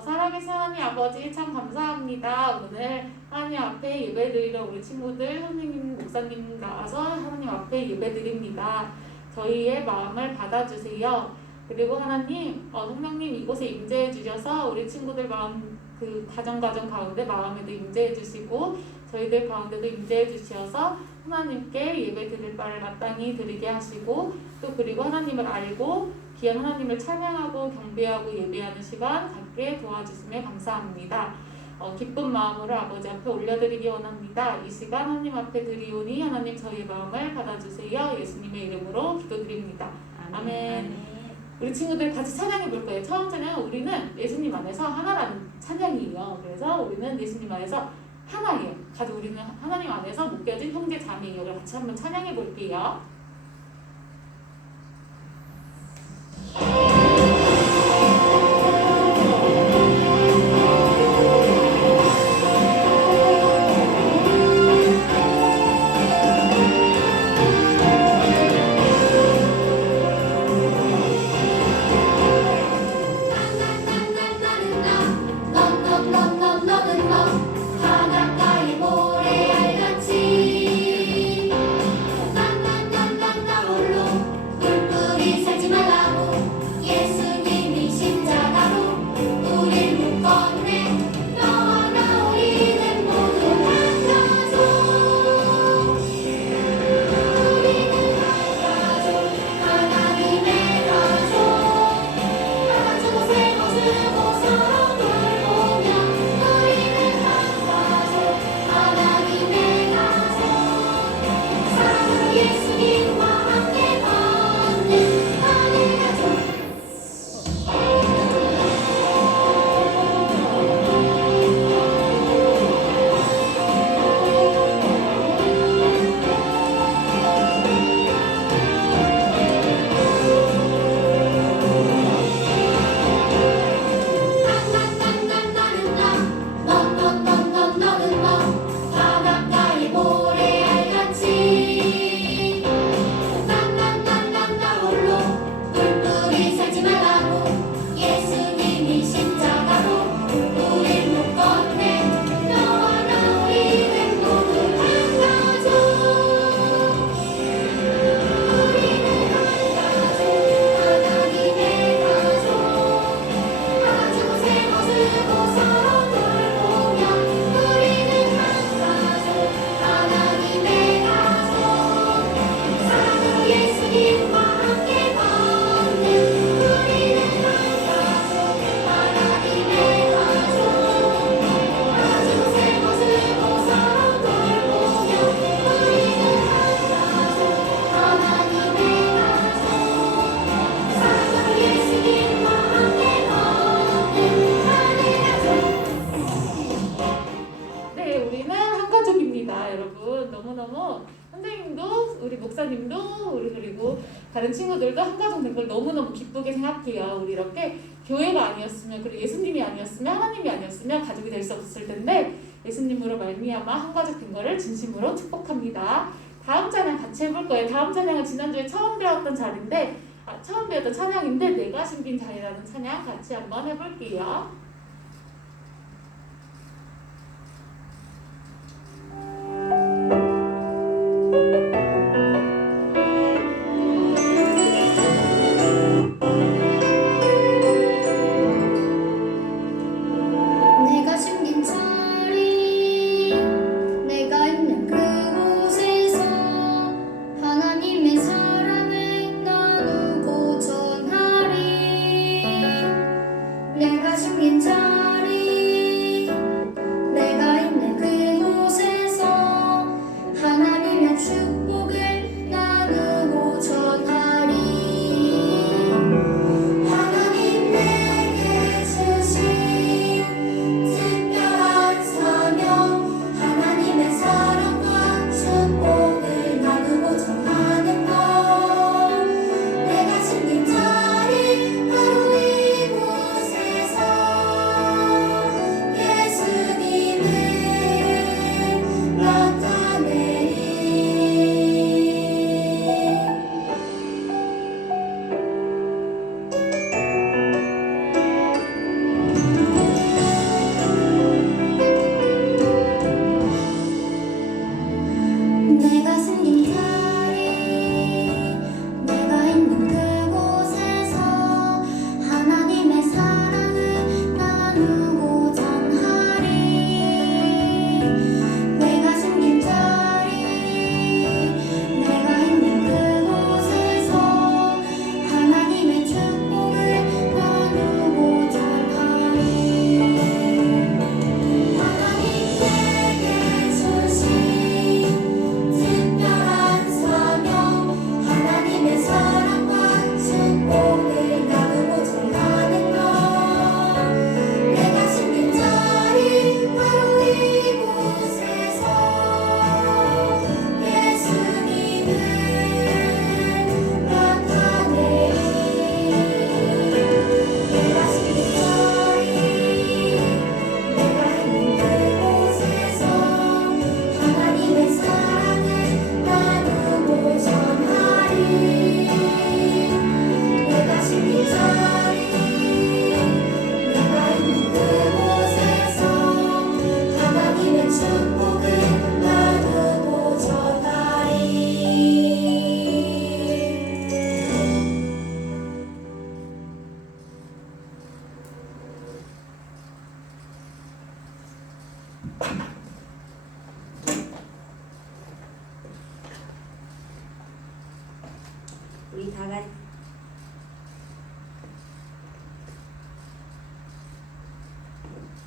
살아계신 하나님 아버지 참 감사합니다. 오늘 하나님 앞에 예배드리러 우리 친구들 선생님, 목사님 나와서 하나님 앞에 예배드립니다. 저희의 마음을 받아주세요. 그리고 하나님, 성령님 이곳에 임재해 주셔서 우리 친구들 마음, 그 가정 가운데 마음에도 임재해 주시고 저희들 가운데도 임재해 주셔서 하나님께 예배 드릴 바를 마땅히 드리게 하시고 또 그리고 하나님을 알고 귀한 하나님을 찬양하고 경배하고 예배하는 시간 갖게 도와주시며 감사합니다. 기쁜 마음으로 아버지 앞에 올려드리기 원합니다. 이 시간 하나님 앞에 드리오니 하나님 저희 마음을 받아주세요. 예수님의 이름으로 기도드립니다. 아멘. 우리 친구들 같이 찬양해 볼 거예요. 처음 찬양은 우리는 예수님 안에서 하나라는 찬양이에요. 그래서 우리는 예수님 안에서 하나예요. 가족 우리는 하나님 안에서 묶여진 형제 자매예요. 그래서 같이 한번 찬양해 볼게요. 다른 친구들도 한가족 된 걸 너무너무 기쁘게 생각해요. 우리 이렇게 교회가 아니었으면 그리고 예수님이 아니었으면 하나님이 아니었으면 가족이 될 수 없을 텐데 예수님으로 말미암아 한가족 된 거를 진심으로 축복합니다. 다음 찬양 같이 해볼 거예요. 다음 찬양은 지난주에 처음 배웠던 찬양인데 내가 신빈 자리라는 찬양 같이 한번 해볼게요. 내가 숨긴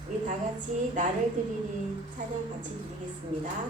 우리 다 같이 나를 드리리 찬양 같이 드리겠습니다.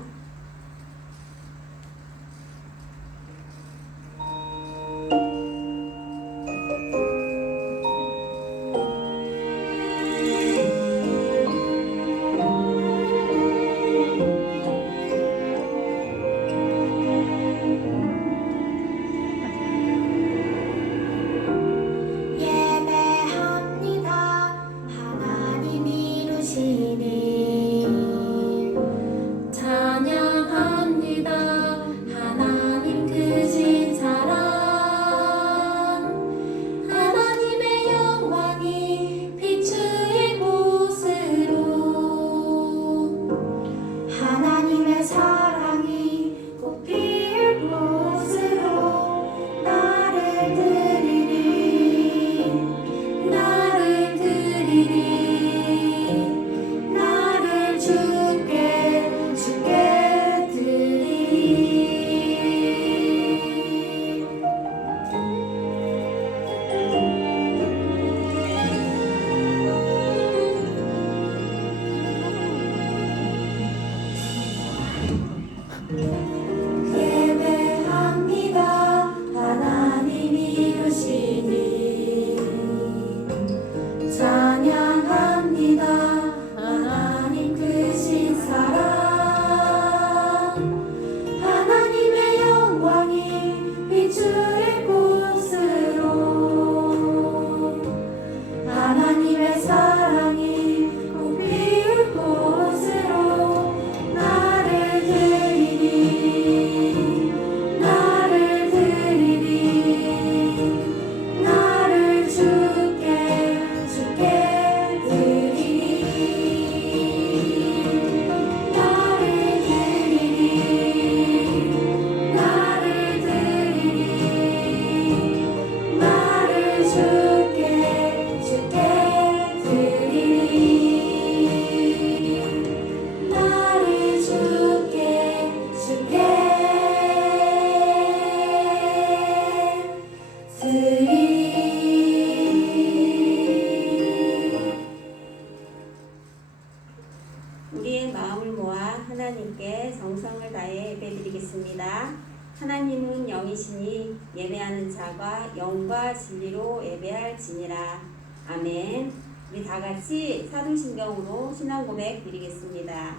우리의 마음을 모아 하나님께 정성을 다해 예배드리겠습니다. 하나님은 영이시니 예배하는 자가 영과 진리로 예배할지니라. 아멘. 우리 다 같이 사도신경으로 신앙 고백 드리겠습니다.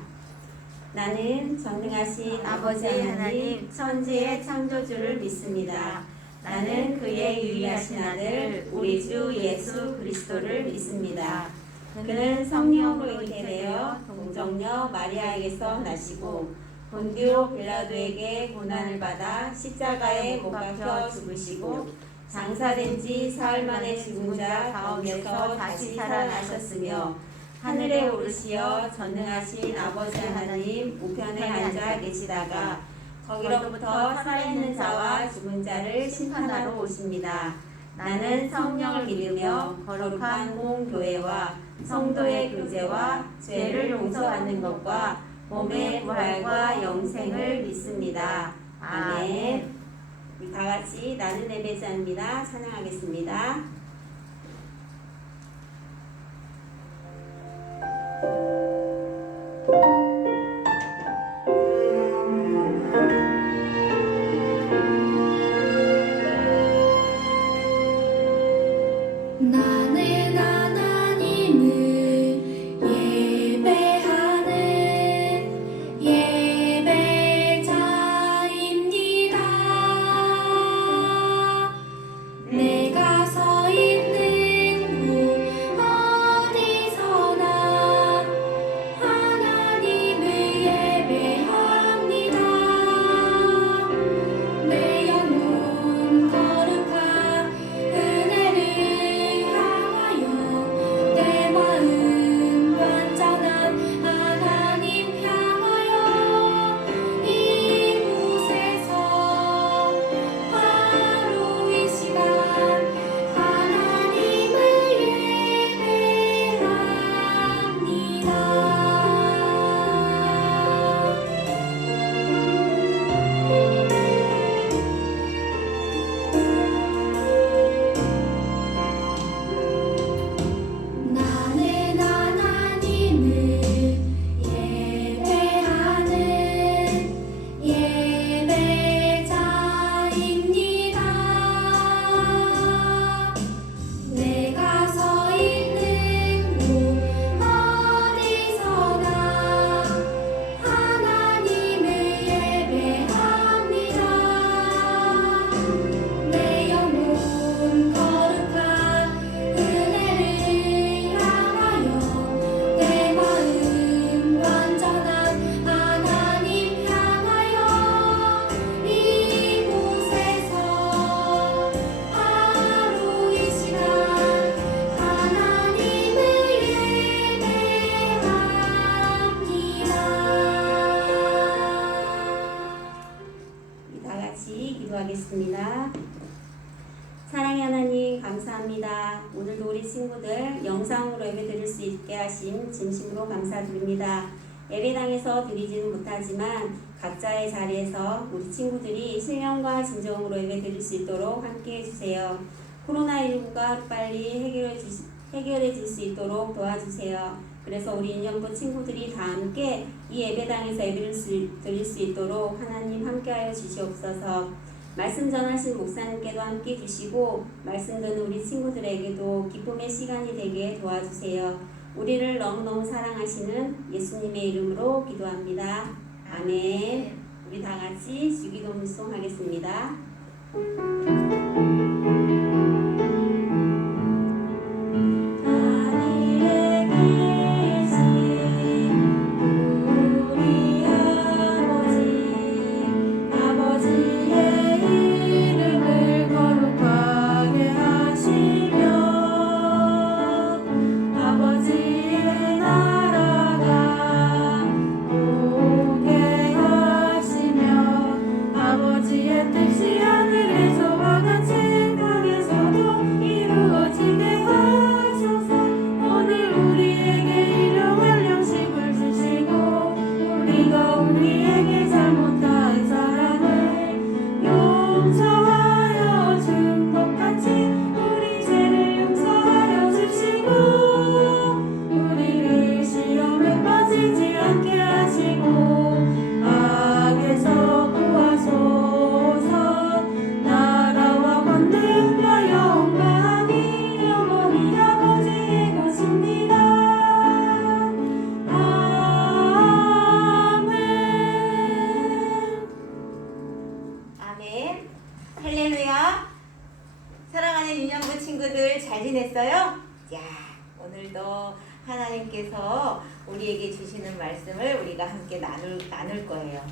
나는 전능하신 아버지 하나님 천지의 창조주를 믿습니다. 나는 그의 유일하신 아들 우리 주 예수 그리스도를 믿습니다. 그는 성령으로 잉태되어 동정녀 마리아에게서 나시고 본디오 빌라도에게 고난을 받아 십자가에 못 박혀 죽으시고 장사된 지 사흘 만에 죽은 자 가운데서 다시 살아나셨으며 하늘에 오르시어 전능하신 아버지 하나님 우편에 앉아 계시다가 거기로부터 살아있는 자와 죽은 자를 심판하러 오십니다. 나는 성령을 믿으며 거룩한 공교회와 성도의 교제와 죄를 용서받는 것과 몸의 부활과 영생을 믿습니다. 아멘. 우리 다 같이 나는 예배자입니다. 찬양하겠습니다. 나는 하나님을 예배하는 예배자입니다. 내가 서 감사합니다. 오늘도 우리 친구들 영상으로 예배 드릴 수 있게 하신 진심으로 감사드립니다. 예배당에서 드리지는 못하지만 각자의 자리에서 우리 친구들이 신령과 진정으로 예배 드릴 수 있도록 함께 해주세요. 코로나19가 빨리 해결해질 수 있도록 도와주세요. 그래서 우리 인연부 친구들이 다 함께 이 예배당에서 예배를 드릴 수 있도록 하나님 함께하여 주시옵소서. 말씀 전하신 목사님께도 함께 주시고 말씀 듣는 우리 친구들에게도 기쁨의 시간이 되게 도와주세요. 우리를 너무너무 사랑하시는 예수님의 이름으로 기도합니다. 아멘. 우리 다 같이 주기도 묵송하겠습니다. 할렐루야. 사랑하는 유년부 친구들 잘 지냈어요? 야, 오늘도 하나님께서 우리에게 주시는 말씀을 우리가 함께 나눌 거예요.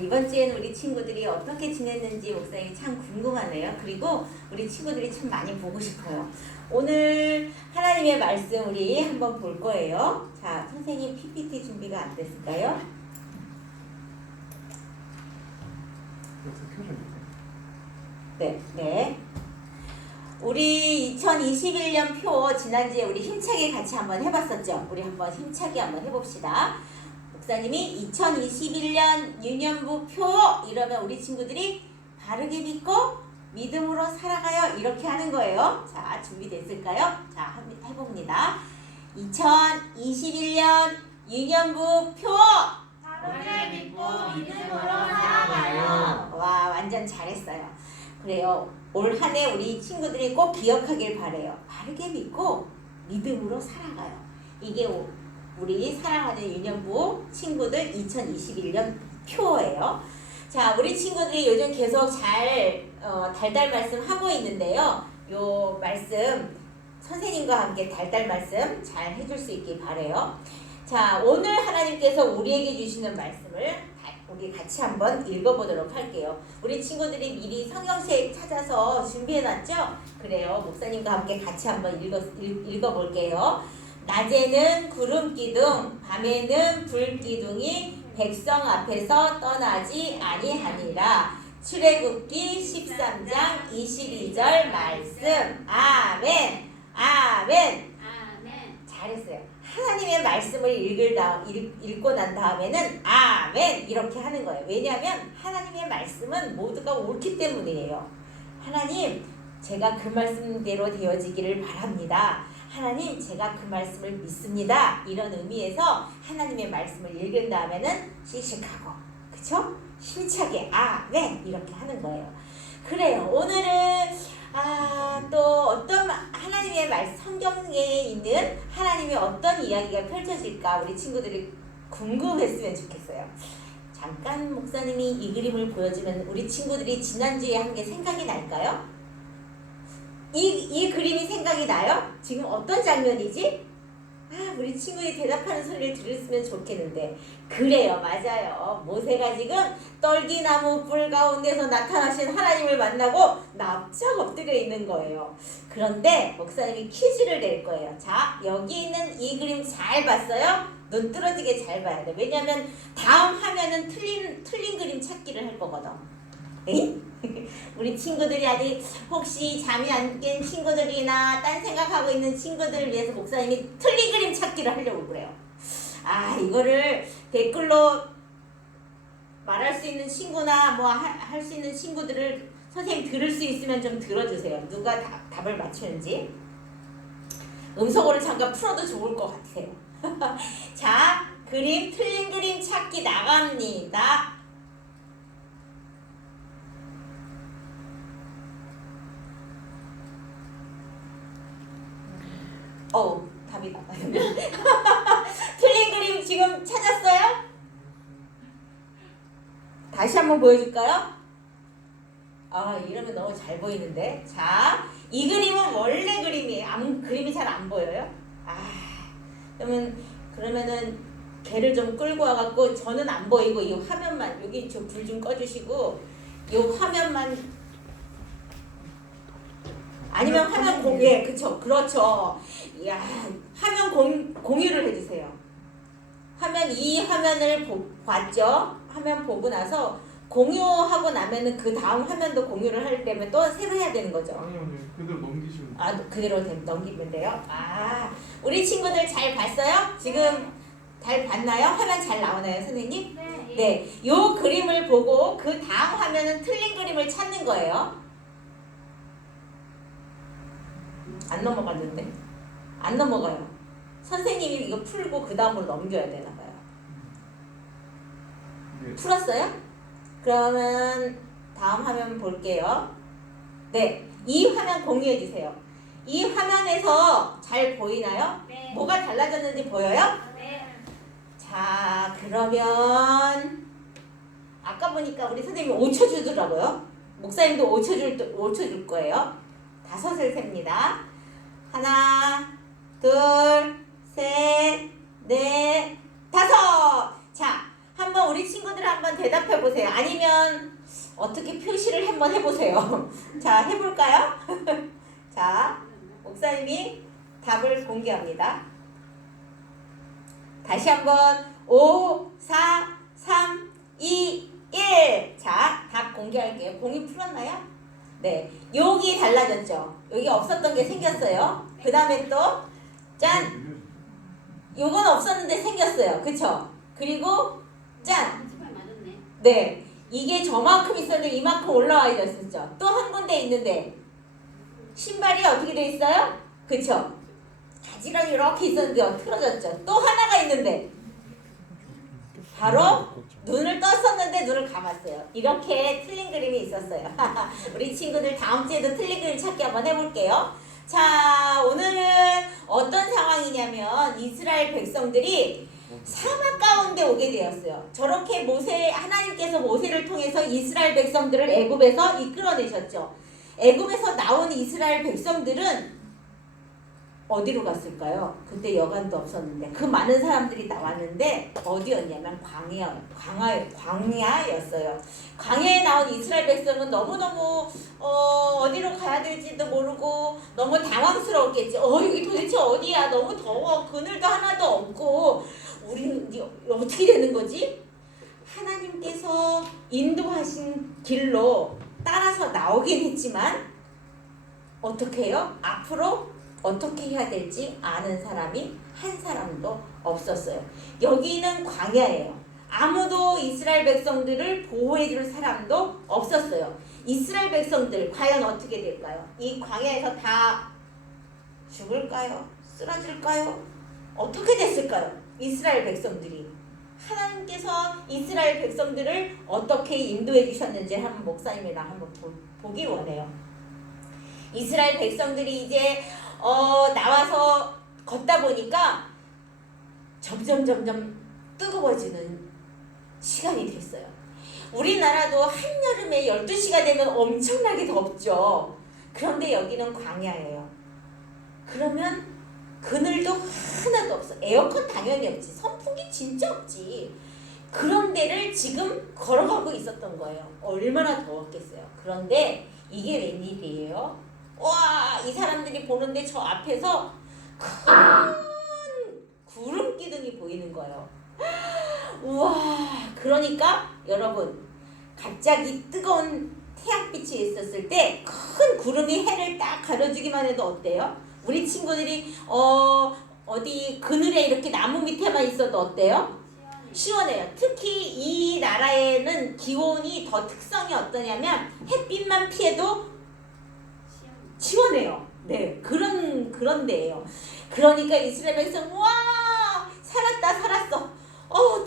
이번 주에는 우리 친구들이 어떻게 지냈는지 목사님이 참 궁금하네요. 그리고 우리 친구들이 참 많이 보고 싶어요. 오늘 하나님의 말씀 우리 한번 볼 거예요. 자, 선생님 PPT 준비가 안 됐을까요? 네. 우리 2021년 표 지난주에 우리 힘차게 같이 한번 해봤었죠. 우리 한번 힘차게 한번 해봅시다. 목사님이 2021년 유년부 표 이러면 우리 친구들이 바르게 믿고 믿음으로 살아가요. 이렇게 하는 거예요. 자, 준비됐을까요? 자, 해봅니다. 2021년 유년부 표 바르게 믿고 믿음으로 살아가요. 와, 완전 잘했어요. 그래요. 올 한 해 우리 친구들이 꼭 기억하길 바래요. 바르게 믿고 믿음으로 살아가요. 이게 우리 사랑하는 유년부 친구들 2021년 표예요. 자, 우리 친구들이 요즘 계속 잘 달달 말씀 하고 있는데요. 요 말씀 선생님과 함께 달달 말씀 잘 해줄 수 있길 바래요. 자, 오늘 하나님께서 우리에게 주시는 말씀을 우리 같이 한번 읽어보도록 할게요. 우리 친구들이 미리 성경책 찾아서 준비해놨죠? 그래요. 목사님과 함께 같이 한번 읽어볼게요. 낮에는 구름 기둥, 밤에는 불 기둥이 백성 앞에서 떠나지 아니하니라. 출애굽기 13장 22절 말씀. 아멘. 아멘. 잘했어요. 하나님의 말씀을 읽고 난 다음에는 아멘 이렇게 하는 거예요. 왜냐하면 하나님의 말씀은 모두가 옳기 때문이에요. 하나님, 제가 그 말씀대로 되어지기를 바랍니다. 하나님, 제가 그 말씀을 믿습니다. 이런 의미에서 하나님의 말씀을 읽은 다음에는 씩씩하고, 그쵸? 힘차게 아멘 이렇게 하는 거예요. 그래요. 오늘은 또 어떤 하나님의 말씀, 성경에 있는 하나님의 어떤 이야기가 펼쳐질까 우리 친구들이 궁금했으면 좋겠어요. 잠깐 목사님이 이 그림을 보여주면 우리 친구들이 지난주에 한 게 생각이 날까요? 이 그림이 생각이 나요? 지금 어떤 장면이지? 우리 친구들이 대답하는 소리를 들었으면 좋겠는데. 그래요, 맞아요. 모세가 지금 떨기나무 뿔 가운데서 나타나신 하나님을 만나고 납작 엎드려 있는 거예요. 그런데 목사님이 퀴즈를 낼 거예요. 자, 여기 있는 이 그림 잘 봤어요? 눈 뚫어지게 잘 봐야 돼. 왜냐면 다음 화면은 틀린 그림 찾기를 할 거거든. 에이? 우리 친구들이 아직 혹시 잠이 안 깬 친구들이나 딴 생각하고 있는 친구들을 위해서 목사님이 틀린 그림 찾기를 하려고 그래요. 아, 이거를 댓글로 말할 수 있는 친구나 뭐 할 수 있는 친구들을 선생님 들을 수 있으면 좀 들어주세요. 누가 답을 맞추는지. 음성어를 잠깐 풀어도 좋을 것 같아요. 자, 틀린 그림 찾기 나갑니다. 답이 나가요. 틀린 그림 지금 찾았어요? 다시 한번 보여줄까요? 아, 이러면 너무 잘 보이는데. 자, 이 그림은 원래 그림이에요. 그림이 잘 안 보여요? 그러면은 걔를 좀 끌고 와갖고 저는 안 보이고 이 화면만, 여기 저 불 좀 꺼주시고 이 화면만, 아니면 화면 공유, 그쵸, 그렇죠. 이야, 화면 공유를 해주세요. 이 화면을 봤죠? 화면 보고 나서 공유하고 나면은 그 다음 화면도 공유를 할 때면 또 새로 해야 되는 거죠. 아니요, 그대로 넘기시면 돼요. 그대로 넘기면 돼요. 우리 친구들 잘 봤어요? 지금 잘 봤나요? 화면 잘 나오나요, 선생님? 네. 요 그림을 보고 그 다음 화면은 틀린 그림을 찾는 거예요. 안 넘어갔는데? 안 넘어가요. 선생님이 이거 풀고 그 다음으로 넘겨야 되나 봐요. 네. 풀었어요? 그러면 다음 화면 볼게요. 네, 이 화면 공유해 주세요. 이 화면에서 잘 보이나요? 네. 뭐가 달라졌는지 보여요? 네. 자, 그러면 아까 보니까 우리 선생님이 5초 주더라고요. 목사님도 5초 줄 거예요. 5을 셉니다. 하나, 둘, 셋, 넷, 5. 자, 한번 우리 친구들 한번 대답해 보세요. 아니면 어떻게 표시를 한번 해보세요. 자, 해볼까요? 자, 목사님이 답을 공개합니다. 다시 한번 5, 4, 3, 2, 1. 자, 답 공개할게요. 공유 풀었나요? 네, 여기 달라졌죠. 여기 없었던 게 생겼어요. 그 다음에 또 짠! 요건 없었는데 생겼어요. 그쵸? 그리고 짠! 네, 이게 저만큼 있었는데 이만큼 올라와 있었죠. 또 한 군데 있는데 신발이 어떻게 돼 있어요? 그쵸? 가지런히 이렇게 있었는데 틀어졌죠. 또 하나가 있는데 바로 눈을 떴었는데 눈을 감았어요. 이렇게 틀린 그림이 있었어요. 우리 친구들 다음 주에도 틀린 그림 찾기 한번 해볼게요. 자, 오늘은 어떤 상황이냐면 이스라엘 백성들이 사막 가운데 오게 되었어요. 저렇게 하나님께서 모세를 통해서 이스라엘 백성들을 애굽에서 이끌어내셨죠. 애굽에서 나온 이스라엘 백성들은 어디로 갔을까요? 그때 여관도 없었는데 그 많은 사람들이 나왔는데 어디였냐면 광야였어요. 광야에 나온 이스라엘 백성은 너무너무 어디로 가야 될지도 모르고 너무 당황스러웠겠지. 여기 도대체 어디야? 너무 더워. 그늘도 하나도 없고 우리는 어떻게 되는 거지? 하나님께서 인도하신 길로 따라서 나오긴 했지만 어떻게 해요? 앞으로 어떻게 해야 될지 아는 사람이 한 사람도 없었어요. 여기는 광야예요. 아무도 이스라엘 백성들을 보호해줄 사람도 없었어요. 이스라엘 백성들 과연 어떻게 될까요? 이 광야에서 다 죽을까요? 쓰러질까요? 어떻게 됐을까요? 이스라엘 백성들이. 하나님께서 이스라엘 백성들을 어떻게 인도해 주셨는지 한번 목사님이랑 한번 보기 원해요. 이스라엘 백성들이 이제 나와서 걷다 보니까 점점 뜨거워지는 시간이 됐어요. 우리나라도 한여름에 12시가 되면 엄청나게 덥죠. 그런데 여기는 광야예요. 그러면 그늘도 하나도 없어. 에어컨 당연히 없지. 선풍기 진짜 없지. 그런 데를 지금 걸어가고 있었던 거예요. 얼마나 더웠겠어요. 그런데 이게 웬일이에요? 와, 이 사람들이 보는데 저 앞에서 큰 구름 기둥이 보이는 거예요. 우와, 그러니까 여러분 갑자기 뜨거운 태양빛이 있었을 때 큰 구름이 해를 딱 가려주기만 해도 어때요? 우리 친구들이 어디 그늘에 이렇게 나무 밑에만 있어도 어때요? 시원해요. 특히 이 나라에는 기온이 더 특성이 어떠냐면 햇빛만 피해도 시원해요. 네, 그런 데예요. 그러니까 이스라엘 백성 와 살았어.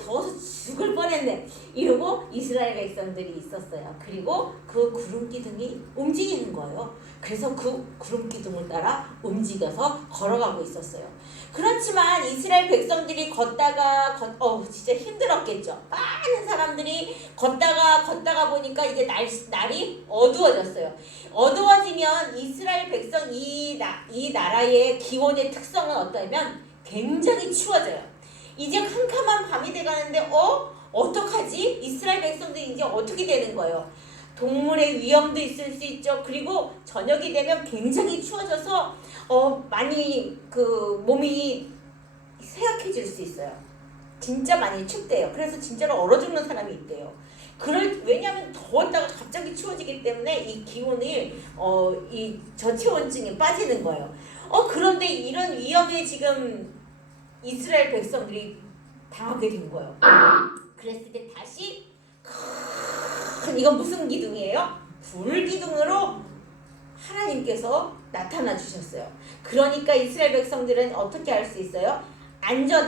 더워서 죽을 뻔했네. 이러고 이스라엘 백성들이 있었어요. 그리고 그 구름 기둥이 움직이는 거예요. 그래서 그 구름 기둥을 따라 움직여서 걸어가고 있었어요. 그렇지만 이스라엘 백성들이 걷다가 진짜 힘들었겠죠. 많은 사람들이 걷다가 보니까 이제 날이 어두워졌어요. 어두워지면 이스라엘 백성 이 나라의 기온의 특성은 어떠냐면 굉장히 추워져요. 이제 캄캄한 밤이 돼가는데 어떡하지? 이스라엘 백성들이 이제 어떻게 되는 거예요? 동물의 위험도 있을 수 있죠. 그리고 저녁이 되면 굉장히 추워져서 많이 그 몸이 쇠약해질 수 있어요. 진짜 많이 춥대요. 그래서 진짜로 얼어 죽는 사람이 있대요. 왜냐하면 더웠다가 갑자기 추워지기 때문에 이 기온이 이 저체온증에 빠지는 거예요. 그런데 이런 위험에 지금 이스라엘 백성들이 당하게 된 거예요. 그랬을 때 다시 이건 무슨 기둥이에요? 불기둥으로 하나님께서 나타나 주셨어요. 그러니까 이스라엘 백성들은 어떻게 할 수 있어요?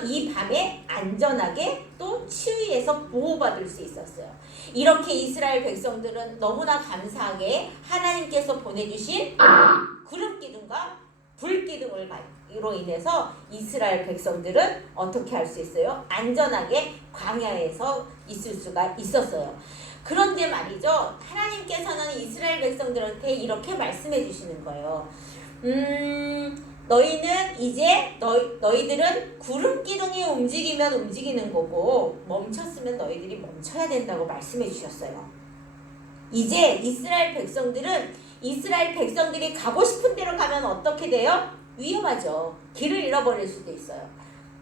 이 밤에 안전하게 또 추위에서 보호받을 수 있었어요. 이렇게 이스라엘 백성들은 너무나 감사하게 하나님께서 보내주신 구름기둥과 불기둥을 이로 인해서 이스라엘 백성들은 어떻게 할 수 있어요? 안전하게 광야에서 있을 수가 있었어요. 그런데 말이죠. 하나님께서는 이스라엘 백성들한테 이렇게 말씀해 주시는 거예요. 너희는 이제 너희들은 구름 기둥이 움직이면 움직이는 거고 멈췄으면 너희들이 멈춰야 된다고 말씀해 주셨어요. 이제 이스라엘 백성들이 가고 싶은 데로 가면 어떻게 돼요? 위험하죠. 길을 잃어버릴 수도 있어요.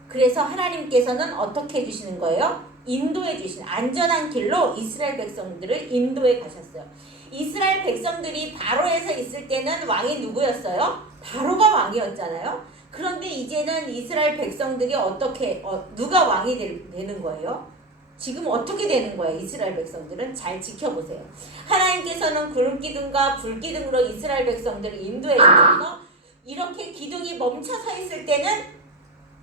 그래서 하나님께서는 어떻게 해주시는 거예요? 인도해 주신 안전한 길로 이스라엘 백성들을 인도해 가셨어요. 이스라엘 백성들이 바로에서 있을 때는 왕이 누구였어요? 바로가 왕이었잖아요. 그런데 이제는 이스라엘 백성들이 누가 왕이 되는 거예요? 지금 어떻게 되는 거예요? 이스라엘 백성들은 잘 지켜보세요. 하나님께서는 구름기둥과 불기둥으로 이스라엘 백성들을 인도해 주셔서 이렇게 기둥이 멈춰 서 있을 때는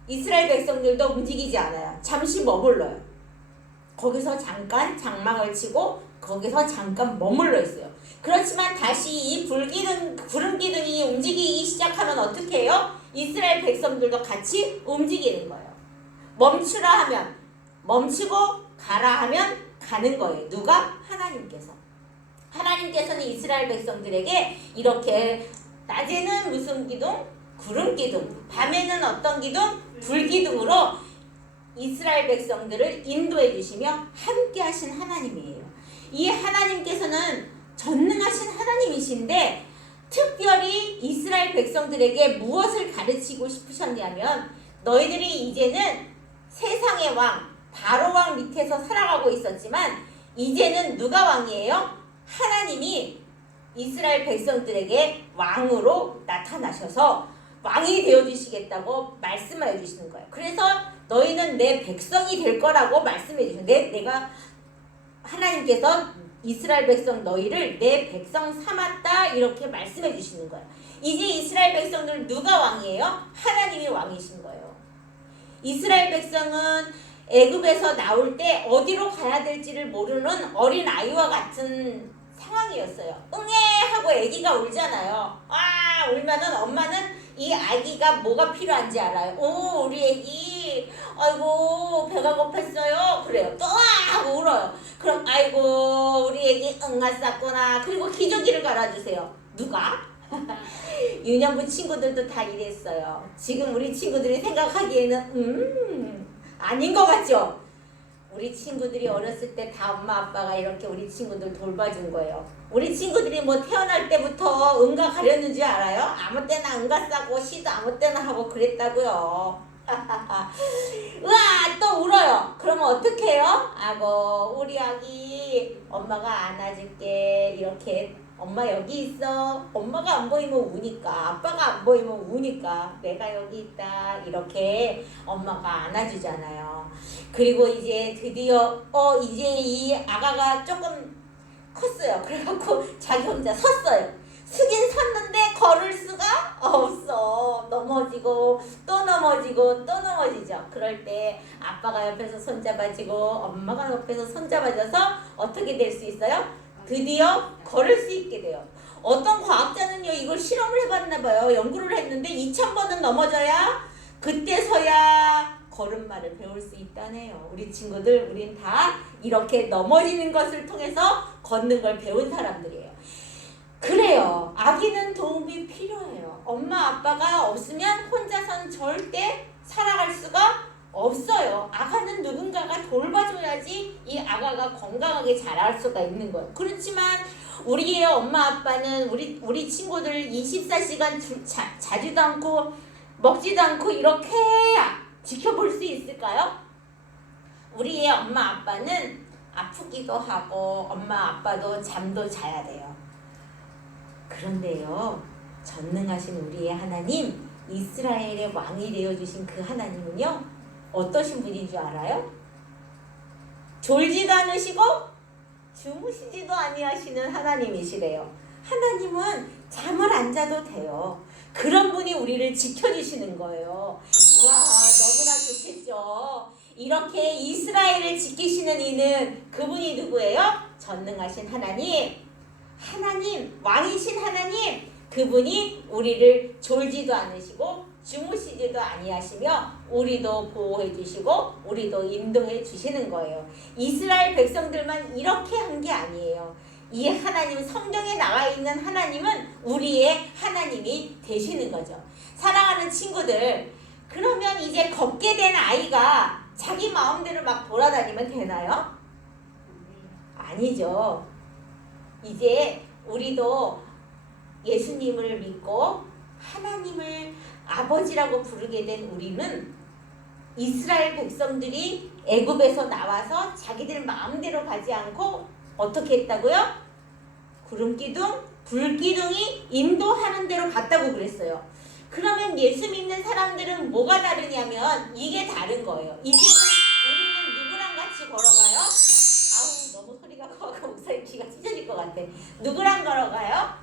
이스라엘 백성들도 움직이지 않아요. 잠시 머물러요. 거기서 잠깐 장막을 치고 거기서 잠깐 머물러 있어요. 그렇지만 다시 이 구름기둥이 움직이기 시작하면 어떻게 해요? 이스라엘 백성들도 같이 움직이는 거예요. 멈추라 하면 멈추고 가라 하면 가는 거예요. 누가? 하나님께서는 이스라엘 백성들에게 이렇게 낮에는 무슨 기둥? 구름기둥. 밤에는 어떤 기둥? 불기둥으로 이스라엘 백성들을 인도해 주시며 함께 하신 하나님이에요. 이 하나님께서는 전능하신 하나님이신데 특별히 이스라엘 백성들에게 무엇을 가르치고 싶으셨냐면 너희들이 이제는 세상의 왕 바로 왕 밑에서 살아가고 있었지만 이제는 누가 왕이에요? 하나님이 이스라엘 백성들에게 왕으로 나타나셔서 왕이 되어주시겠다고 말씀해 주시는 거예요. 그래서 너희는 내 백성이 될 거라고 말씀해 주시는 거예요. 내가 하나님께서 이스라엘 백성 너희를 내 백성 삼았다 이렇게 말씀해 주시는 거예요. 이제 이스라엘 백성들 누가 왕이에요? 하나님이 왕이신 거예요. 이스라엘 백성은 애굽에서 나올 때 어디로 가야 될지를 모르는 어린 아이와 같은 상황이었어요. 응애 하고 아기가 울잖아요. 울면은 엄마는 이 아기가 뭐가 필요한지 알아요. 우리 아기 아이고 배가 고팠어요. 그래요. 또 하고 울어요. 그럼 아이고 우리 아기 응아쌌구나. 그리고 기저귀를 갈아주세요. 누가? 유년부 친구들도 다 이랬어요. 지금 우리 친구들이 생각하기에는 아닌 것 같죠? 우리 친구들이 어렸을 때 다 엄마 아빠가 이렇게 우리 친구들 돌봐준 거예요. 우리 친구들이 뭐 태어날 때부터 응가 가렸는지 알아요? 아무 때나 응가 싸고 시도 아무 때나 하고 그랬다고요. 으아 또 울어요. 그러면 어떻게 해요? 아고 우리 아기 엄마가 안아줄게. 이렇게 엄마 여기 있어. 엄마가 안 보이면 우니까 아빠가 안 보이면 우니까 내가 여기 있다. 이렇게 엄마가 안아주잖아요. 그리고 이제 드디어 이제 이 아가가 조금 컸어요. 그래갖고 자기 혼자 섰어요. 쓰긴 섰는데 걸을 수가 없어. 넘어지고 또 넘어지고 또 넘어지죠. 그럴 때 아빠가 옆에서 손잡아주고 엄마가 옆에서 손잡아줘서 어떻게 될 수 있어요? 드디어 걸을 수 있게 돼요. 어떤 과학자는요 이걸 실험을 해봤나 봐요. 연구를 했는데 2000번은 넘어져야 그때서야 걸음마를 배울 수 있다네요. 우리 친구들 우린 다 이렇게 넘어지는 것을 통해서 걷는 걸 배운 사람들이에요. 그래요. 아기는 도움이 필요해요. 엄마 아빠가 없으면 혼자선 절대 살아갈 수가 없어요. 아가는 누군가가 돌봐줘야지 이 아가가 건강하게 자랄 수가 있는 거예요. 그렇지만 우리의 엄마 아빠는 우리 친구들 24시간 자지도 않고 먹지도 않고 이렇게 지켜볼 수 있을까요? 우리의 엄마 아빠는 아프기도 하고 엄마 아빠도 잠도 자야 돼요. 그런데요, 전능하신 우리의 하나님, 이스라엘의 왕이 되어주신 그 하나님은요, 어떠신 분인 줄 알아요? 졸지도 않으시고 주무시지도 아니하시는 하나님이시래요. 하나님은 잠을 안 자도 돼요. 그런 분이 우리를 지켜주시는 거예요. 와, 너무나 좋겠죠. 이렇게 이스라엘을 지키시는 이는 그분이 누구예요? 전능하신 하나님, 왕이신 하나님, 그분이 우리를 졸지도 않으시고 주무시지도 아니하시며 우리도 보호해 주시고 우리도 인도해 주시는 거예요. 이스라엘 백성들만 이렇게 한 게 아니에요. 이 하나님, 성경에 나와 있는 하나님은 우리의 하나님이 되시는 거죠. 사랑하는 친구들, 그러면 이제 걷게 된 아이가 자기 마음대로 막 돌아다니면 되나요? 아니죠. 이제 우리도 예수님을 믿고 하나님을 아버지라고 부르게 된 우리는 이스라엘 백성들이 애굽에서 나와서 자기들 마음대로 가지 않고 어떻게 했다고요? 구름기둥, 불기둥이 인도하는 대로 갔다고 그랬어요. 그러면 예수 믿는 사람들은 뭐가 다르냐면 이게 다른 거예요. 이제는 우리는 누구랑 같이 걸어가요? 아우 너무 소리가 커서 목소리 귀가 찢어질 것 같아. 누구랑 걸어가요?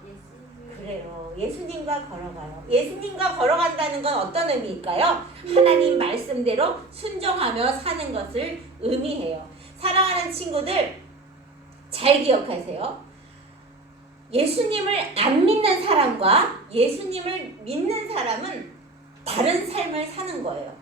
그래요. 예수님과 걸어가요. 예수님과 걸어간다는 건 어떤 의미일까요? 하나님 말씀대로 순종하며 사는 것을 의미해요. 사랑하는 친구들, 잘 기억하세요. 예수님을 안 믿는 사람과 예수님을 믿는 사람은 다른 삶을 사는 거예요.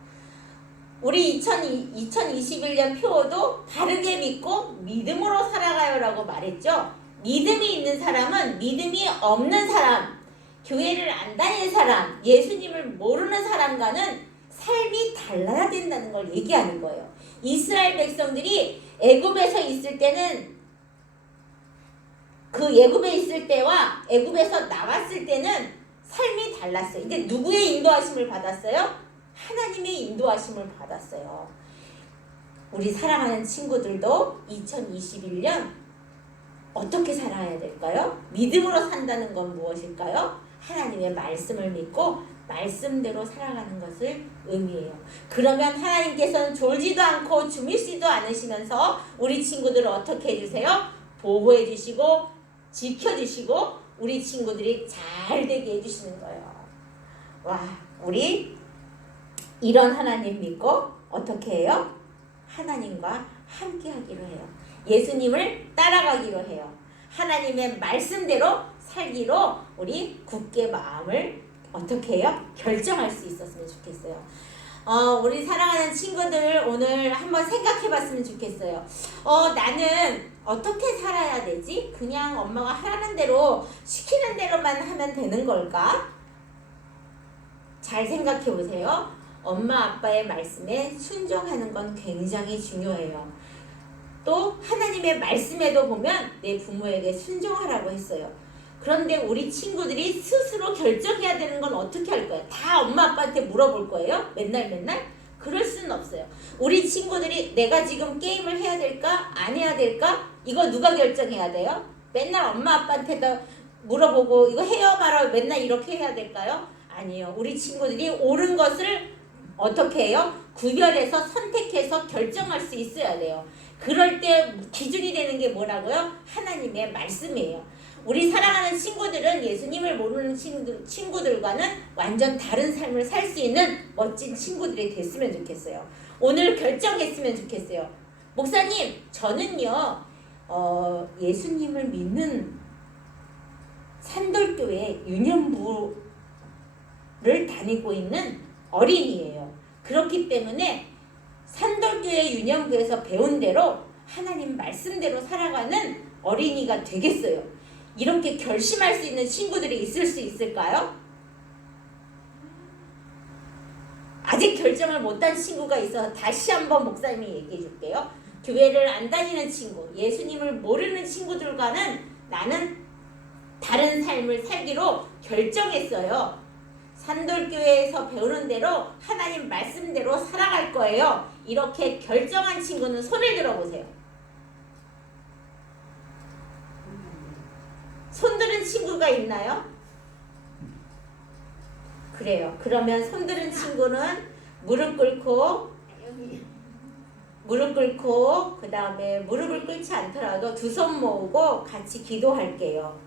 우리 2021년 표어도 바르게 믿고 믿음으로 살아가요 라고 말했죠. 믿음이 있는 사람은 믿음이 없는 사람, 교회를 안 다니는 사람, 예수님을 모르는 사람과는 삶이 달라야 된다는 걸 얘기하는 거예요. 이스라엘 백성들이 애굽에서 있을 때는 그 애굽에 있을 때와 애굽에서 나왔을 때는 삶이 달랐어요. 이제 누구의 인도하심을 받았어요? 하나님의 인도하심을 받았어요. 우리 사랑하는 친구들도 2021년 어떻게 살아야 될까요? 믿음으로 산다는 건 무엇일까요? 하나님의 말씀을 믿고 말씀대로 살아가는 것을 의미해요. 그러면 하나님께서는 졸지도 않고 주무시지도 않으시면서 우리 친구들을 어떻게 해주세요? 보호해 주시고 지켜주시고 우리 친구들이 잘 되게 해주시는 거예요. 와, 우리 이런 하나님 믿고 어떻게 해요? 하나님과 함께 하기로 해요. 예수님을 따라가기로 해요. 하나님의 말씀대로 살기로 우리 굳게 마음을 어떻게 해요? 결정할 수 있었으면 좋겠어요. 우리 사랑하는 친구들 오늘 한번 생각해 봤으면 좋겠어요. 나는 어떻게 살아야 되지? 그냥 엄마가 하라는 대로 시키는 대로만 하면 되는 걸까? 잘 생각해 보세요. 엄마 아빠의 말씀에 순종하는 건 굉장히 중요해요. 또 하나님의 말씀에도 보면 내 부모에게 순종하라고 했어요. 그런데 우리 친구들이 스스로 결정해야 되는 건 어떻게 할 거예요? 다 엄마 아빠한테 물어볼 거예요? 맨날? 그럴 수는 없어요. 우리 친구들이 내가 지금 게임을 해야 될까? 안 해야 될까? 이거 누가 결정해야 돼요? 맨날 엄마 아빠한테 물어보고 이거 해요 말아요 맨날 이렇게 해야 될까요? 아니요. 우리 친구들이 옳은 것을 어떻게 해요? 구별해서 선택해서 결정할 수 있어야 돼요. 그럴 때 기준이 되는 게 뭐라고요? 하나님의 말씀이에요. 우리 사랑하는 친구들은 예수님을 모르는 친구들과는 완전 다른 삶을 살 수 있는 멋진 친구들이 됐으면 좋겠어요. 오늘 결정했으면 좋겠어요. 목사님, 저는요 예수님을 믿는 산돌교회 유년부를 다니고 있는 어린이에요. 그렇기 때문에 산돌교회 유년부에서 배운 대로 하나님 말씀대로 살아가는 어린이가 되겠어요. 이렇게 결심할 수 있는 친구들이 있을 수 있을까요? 아직 결정을 못한 친구가 있어서 다시 한번 목사님이 얘기해 줄게요. 교회를 안 다니는 친구, 예수님을 모르는 친구들과는 나는 다른 삶을 살기로 결정했어요. 산돌교회에서 배우는 대로 하나님 말씀대로 살아갈 거예요. 이렇게 결정한 친구는 손을 들어보세요. 손들은 친구가 있나요? 그래요. 그러면 손들은 친구는 무릎 꿇고 그 다음에 무릎을 꿇지 않더라도 두 손 모으고 같이 기도할게요.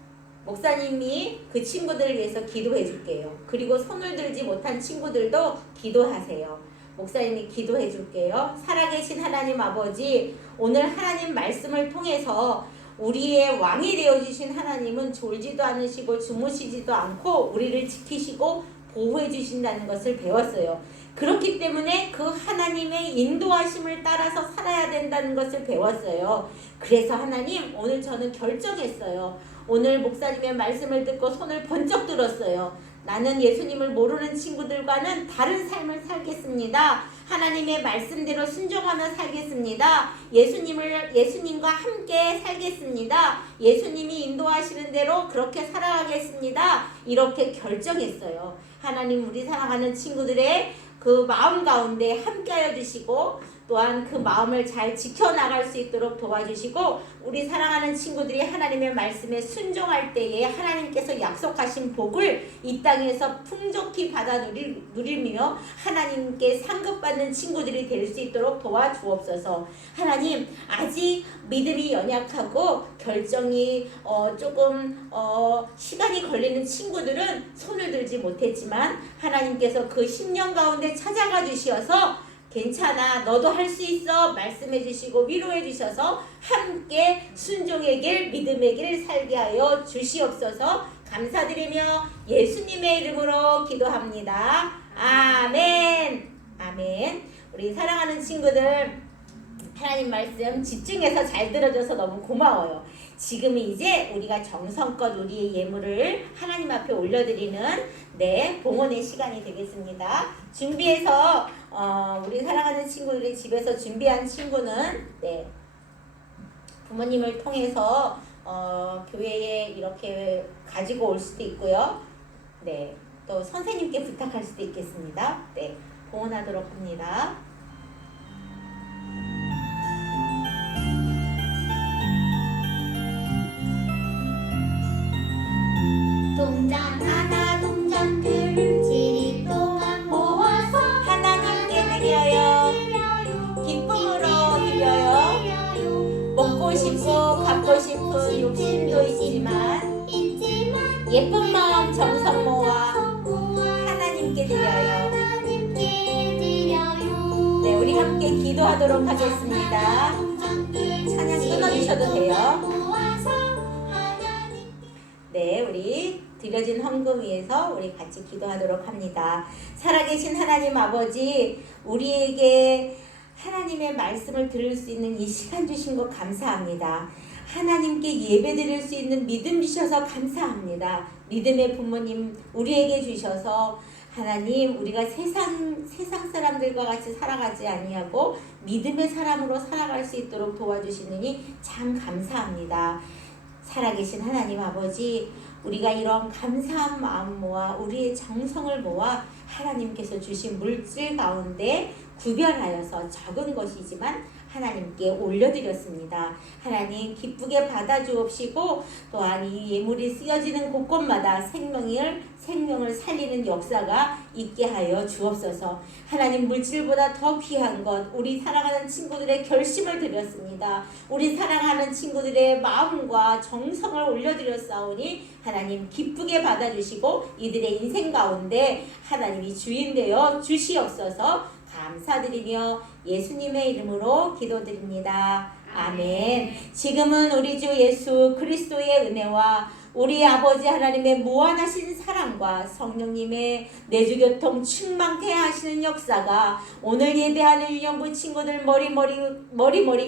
목사님이 그 친구들을 위해서 기도해 줄게요. 그리고 손을 들지 못한 친구들도 기도하세요. 목사님이 기도해 줄게요. 살아계신 하나님 아버지, 오늘 하나님 말씀을 통해서 우리의 왕이 되어주신 하나님은 졸지도 않으시고 주무시지도 않고 우리를 지키시고 보호해 주신다는 것을 배웠어요. 그렇기 때문에 그 하나님의 인도하심을 따라서 살아야 된다는 것을 배웠어요. 그래서 하나님, 오늘 저는 결정했어요. 오늘 목사님의 말씀을 듣고 손을 번쩍 들었어요. 나는 예수님을 모르는 친구들과는 다른 삶을 살겠습니다. 하나님의 말씀대로 순종하며 살겠습니다. 예수님과 함께 살겠습니다. 예수님이 인도하시는 대로 그렇게 살아가겠습니다. 이렇게 결정했어요. 하나님, 우리 사랑하는 친구들의 그 마음 가운데 함께하여 주시고 또한 그 마음을 잘 지켜나갈 수 있도록 도와주시고 우리 사랑하는 친구들이 하나님의 말씀에 순종할 때에 하나님께서 약속하신 복을 이 땅에서 풍족히 받아 누리며 하나님께 상급받는 친구들이 될 수 있도록 도와주옵소서. 하나님, 아직 믿음이 연약하고 결정이 조금 시간이 걸리는 친구들은 손을 들지 못했지만 하나님께서 그 10년 가운데 찾아가 주셔서 괜찮아, 너도 할 수 있어 말씀해 주시고 위로해 주셔서 함께 순종의 길, 믿음의 길 살게 하여 주시옵소서. 감사드리며 예수님의 이름으로 기도합니다. 아멘. 아멘. 우리 사랑하는 친구들, 하나님 말씀 집중해서 잘 들어줘서 너무 고마워요. 지금 이제 우리가 정성껏 우리의 예물을 하나님 앞에 올려드리는 봉헌의 시간이 되겠습니다. 준비해서 우리 사랑하는 친구들이 집에서 준비한 친구는 부모님을 통해서 교회에 이렇게 가지고 올 수도 있고요. 또 선생님께 부탁할 수도 있겠습니다. 봉헌하도록 합니다. 동전 하나 동전 둘 지리 동안 모아서 하나님께 드려요. 기쁨으로 드려요. 먹고 싶고 갖고 싶은 욕심도 있지만 예쁜 마음 정성 모아 하나님께 드려요. 우리 함께 기도하도록 하겠습니다. 찬양 끊어주셔도 돼요. 우리 드려진 헌금 위에서 우리 같이 기도하도록 합니다. 살아계신 하나님 아버지, 우리에게 하나님의 말씀을 들을 수 있는 이 시간 주신 것 감사합니다. 하나님께 예배 드릴 수 있는 믿음 주셔서 감사합니다. 믿음의 부모님 우리에게 주셔서 하나님, 우리가 세상 사람들과 같이 살아가지 아니하고 믿음의 사람으로 살아갈 수 있도록 도와주시느니 참 감사합니다. 살아계신 하나님 아버지, 우리가 이런 감사한 마음 모아 우리의 정성을 모아 하나님께서 주신 물질 가운데 구별하여서 적은 것이지만 하나님께 올려드렸습니다. 하나님 기쁘게 받아주옵시고 또한 이 예물이 쓰여지는 곳곳마다 생명을 살리는 역사가 있게 하여 주옵소서. 하나님 물질보다 더 귀한 것 우리 사랑하는 친구들의 결심을 드렸습니다. 우리 사랑하는 친구들의 마음과 정성을 올려드렸사오니 하나님 기쁘게 받아주시고 이들의 인생 가운데 하나님이 주인 되어 주시옵소서. 감사드리며 예수님의 이름으로 기도드립니다. 아멘. 지금은 우리 주 예수 그리스도의 은혜와 우리 아버지 하나님의 무한하신 사랑과 성령님의 내주교통 충만케 하시는 역사가 오늘 예배하는 유년부 친구들 머리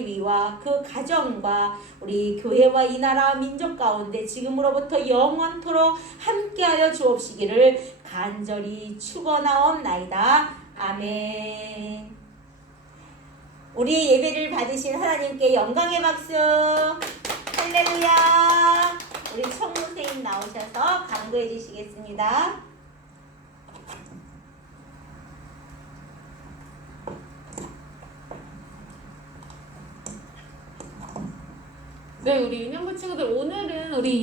위와 그 가정과 우리 교회와 이 나라 민족 가운데 지금으로부터 영원토록 함께하여 주옵시기를 간절히 축원하옵나이다. 아멘. 우리 예배를 받으신 하나님께 영광의 박수. 할렐루야. 우리 총무생님 나오셔서 강구해 주시겠습니다. 네, 우리 유년부 친구들 오늘은 우리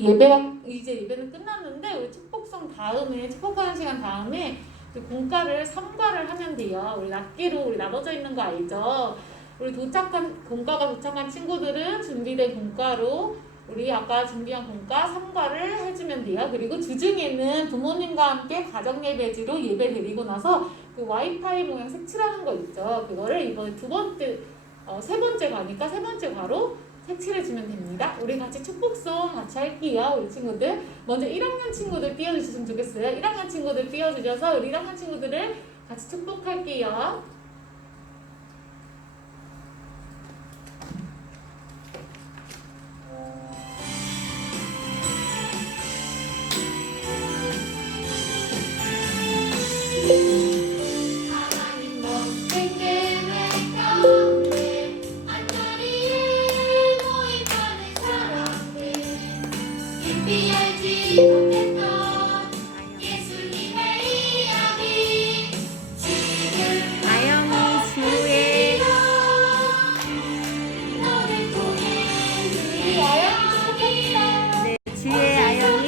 이제 예배는 끝났는데 우리 축복성 다음에 축복하는 시간 다음에 공과를 3과를 하면 돼요. 우리 낱개로 우리 나눠져 있는 거 알죠? 우리 공과가 도착한 친구들은 준비된 공과로 우리 아까 준비한 공과 3과를 해주면 돼요. 그리고 주중에는 부모님과 함께 가정예배지로 예배 드리고 나서 그 와이파이 모양 색칠하는 거 있죠. 그거를 이번에 세 번째 과니까 세 번째 과로 색칠해주면 됩니다. 우리 같이 축복송 같이 할게요. 우리 친구들 먼저 1학년 친구들 띄워주셨으면 좋겠어요. 1학년 친구들 띄워주셔서 우리 1학년 친구들을 같이 축복할게요. 하나님 멋진 계획 가운데 한자리에 모임하는 사람들 깊이 알지 못했던 예수님의 이야기 지금 아영이 주의 너를 통해 우리 아영이 축복합니다. 네, 주의 아영이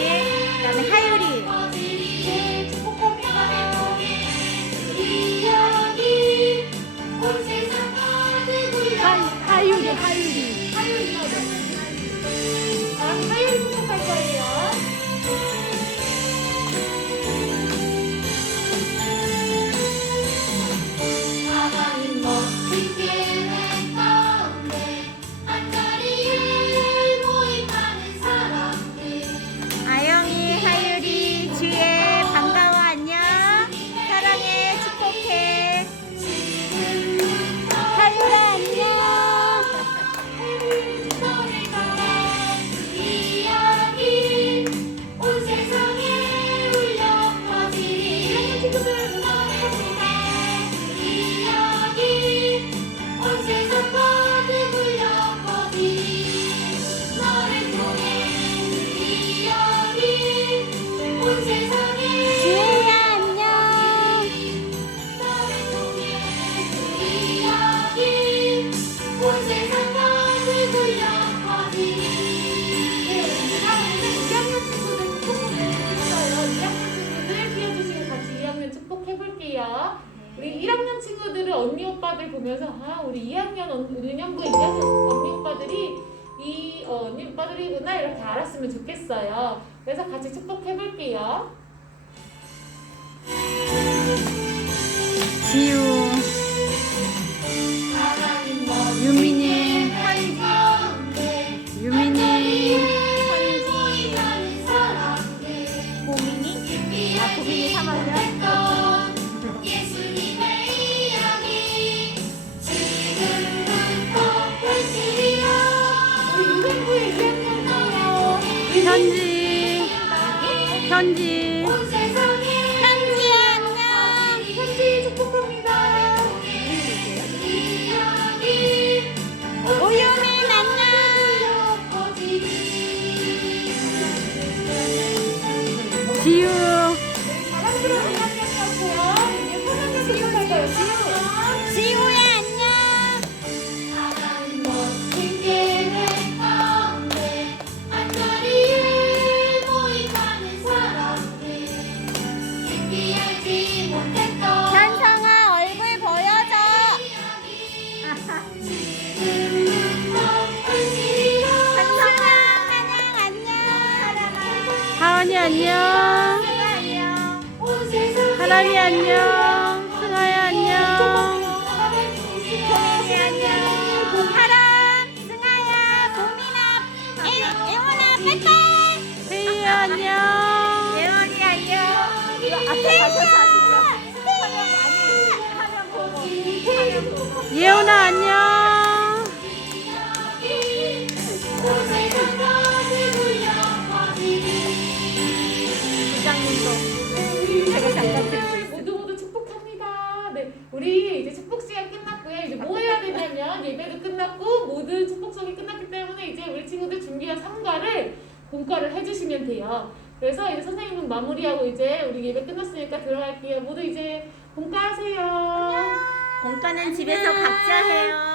그다음에 하율이 네, 축복합니다. 이야기 온 세상 가득 하율이 하율이 축복할 거예요. 하나님 멋진 계획 가운데 한자리에 모임하는 사람들 아영이 하율이 주의 반가워 안녕 사랑해 축복해 지금부터 하율아 안녕 너를 통해 이야기 온 세상에 울려 퍼지리 너를 통해 이야기 온 세상 가득 울려 퍼지리 너를 통해 이야기 온 세상에 주혜야 안녕 너를 통해 이야기 온 세상 가득 울려 퍼지리 네, 2학년 친구들 축복해주겠어요. 2학년 친구들 띄워주시고 같이 2학년 축복해볼게요. 우리 1학년 친구들은 언니 오빠들 보면서 우리 2학년 은영부 2학년 언니 오빠들이 언니 오빠들이구나 이렇게 알았으면 좋겠어요. 그래서 같이 축복해볼게요. 지유 하나님 멋진 유민이 계획 가운데 유민이 모임하는 사람들 고민이 깊이 아, 고민이 알지 3학년? 못했던 예수님의 이야기 지금부터 펼치리라 우리 유년부의 2학년이에요. 현지 온 세상에 현지 안녕 현지 축복합니다. 이야기 오유민 안녕 퍼지리 안녕. 온 세상 하람이 안녕. 승아야 안녕. 도민이 안녕. 하람, 승아야, 보민아, 애원아, 빠이빠이. 혜이야 안녕. 예원이 안녕. 이거 앞에 가셔서 하시죠. 예원아 안녕. 온 세상 다시 굴려가니 모두 축복합니다. 네, 우리 이제 축복 시간 끝났고요. 이제 뭐 해야 되냐면 예배도 끝났고 모든 축복성이 끝났기 때문에 이제 우리 친구들 준비한 상과를 공과를 해주시면 돼요. 그래서 이제 선생님은 마무리하고 이제 우리 예배 끝났으니까 들어갈게요. 모두 이제 공과하세요. 공과는 집에서 각자 해요.